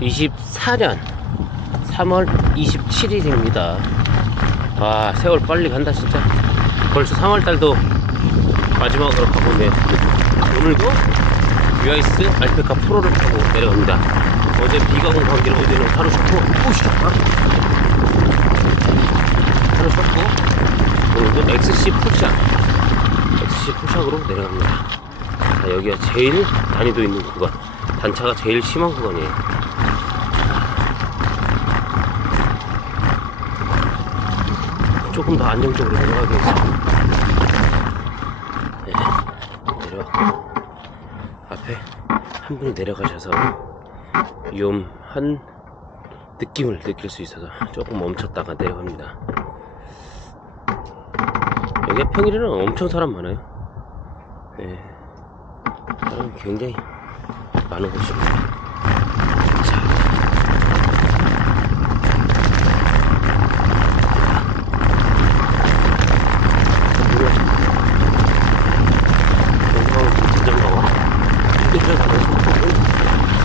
(24년 3월 27일입니다) 와 세월 빨리 간다 진짜. 벌써 3월달도 마지막으로 가고 있네요 오늘도 유아이스 알페카 프로를 타고 내려갑니다. 어제 비가 온 관계로 어제는 하루 쉬고 오시다. 하루 쉬었고 오늘도 XC 풀샷 XC 풀샷으로 내려갑니다. 자, 여기가 제일 난이도 있는 구간. 단차가 제일 심한 구간이에요. 조금 더 안정적으로 위해서. 네, 내려왔고 앞에 한 분이 내려가셔서 위험한 느낌을 느낄 수 있어서 조금 멈췄다가 내려갑니다. 여기가 평일에는 엄청 사람 많아요 네, 사람 굉장히 많은 곳입니다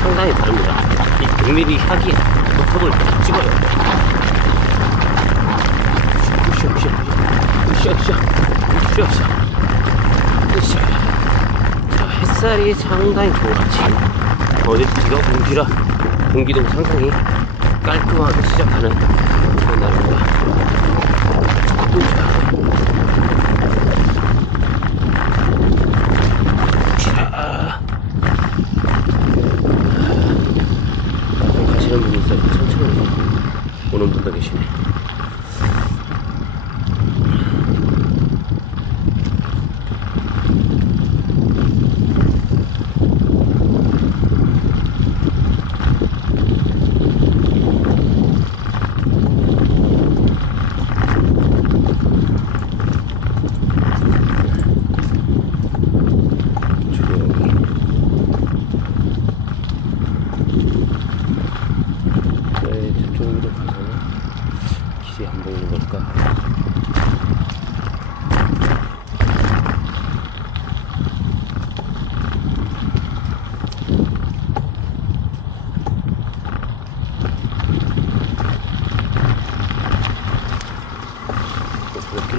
상당히 다릅니다. 이 100mm 하기에 속도를 찍어요. 으쌰, 으쌰, 으쌰, 으쌰, 으쌰, 으쌰, 으쌰. 자, 햇살이 상당히 좋은 아침. 어제 비가 온 뒤라 공기도 상당히 깔끔하게 시작하는 그런 날입니다. 으쌰. 자. 가시는 분이 있어요. 천천히 오는 분도 계시네. 조용히. 왜 저쪽으로 가서는 길이 안 보이는 걸까?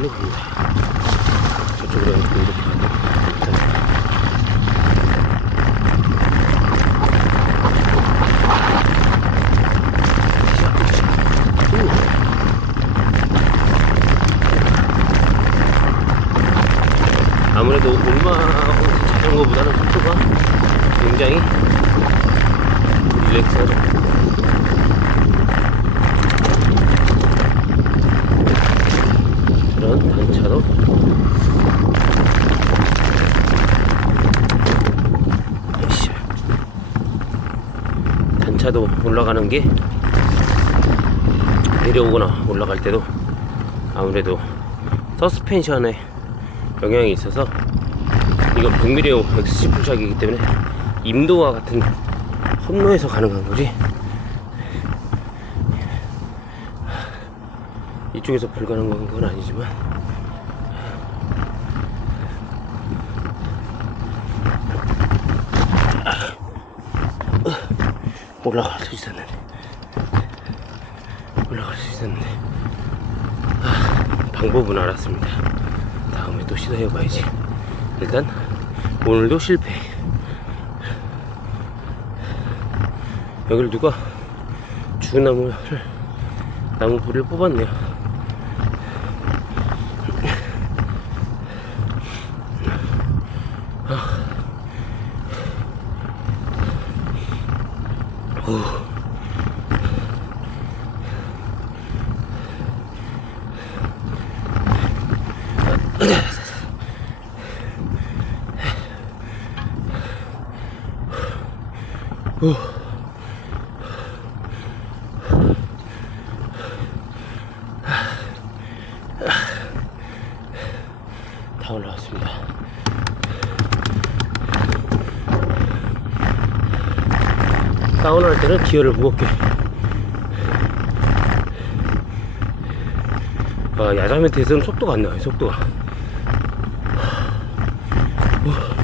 갑니다. 저쪽으로 이렇게 이렇게 가야 됩니다. 아무래도 올마 자전거보다는 속도가 굉장히 릴렉스하죠. 그런 으쌰. 단차도 올라가는 게 내려오거나 올라갈 때도 아무래도 서스펜션에 영향이 있어서 이거 100mm XC 풀샷이기 때문에 임도와 같은 험로에서 가능한 거지. 이쪽에서 불가능한 건 아니지만. 올라갈 수 있었는데. 올라갈 수 있었는데. 아, 방법은 알았습니다 다음에 또 시도해봐야지. 일단 오늘도 실패. 여기를 누가 주나무를 나무 불을 뽑았네요. 후. 후. 다 올라왔습니다. 다운할 때는 기어를 무겁게. 아, 야자매트에서는 속도가 안 나와요, 속도가. 후.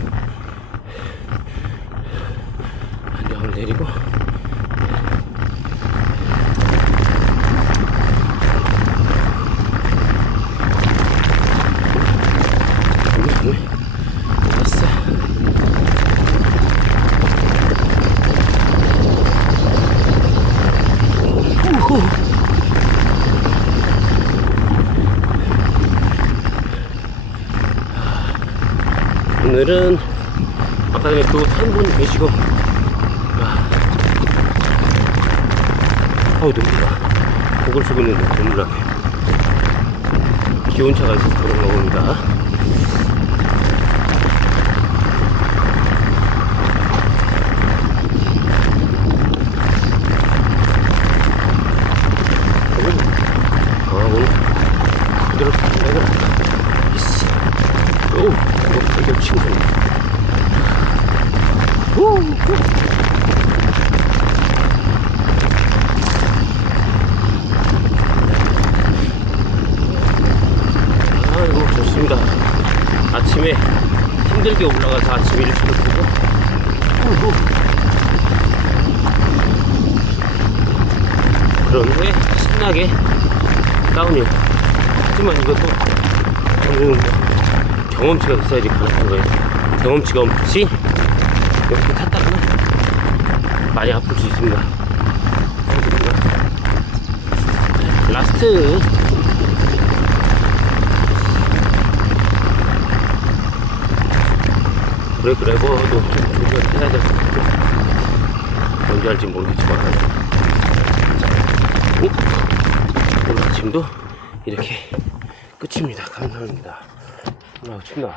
양을 내리고. 오늘은 아까 전에 그한분 계시고 눈물나 곡을 쓰고 있는데 눈물나게 기온차가 있어서 그런가 봅니다 오늘, 아 오늘 그대로 내가 이씨 오 이거 되게 친구네 우, 우. 아 이거 좋습니다 아침에 힘들게 올라가서 아침 일찍을 보고. 우후. 그런 후에 신나게 다운힐 하지만 이것도 경험치가 있어야지 가능한 거예요. 경험치가 없이 이렇게 탔다가는 많이 아플 수 있습니다. 그러니까 라스트 브레이크 레버도 좀 조심해서 해야 될 것 같고 뭔지 알지 모르겠지만. 오, 오늘 아침도 이렇게 끝입니다. 감사합니다. 아 춥나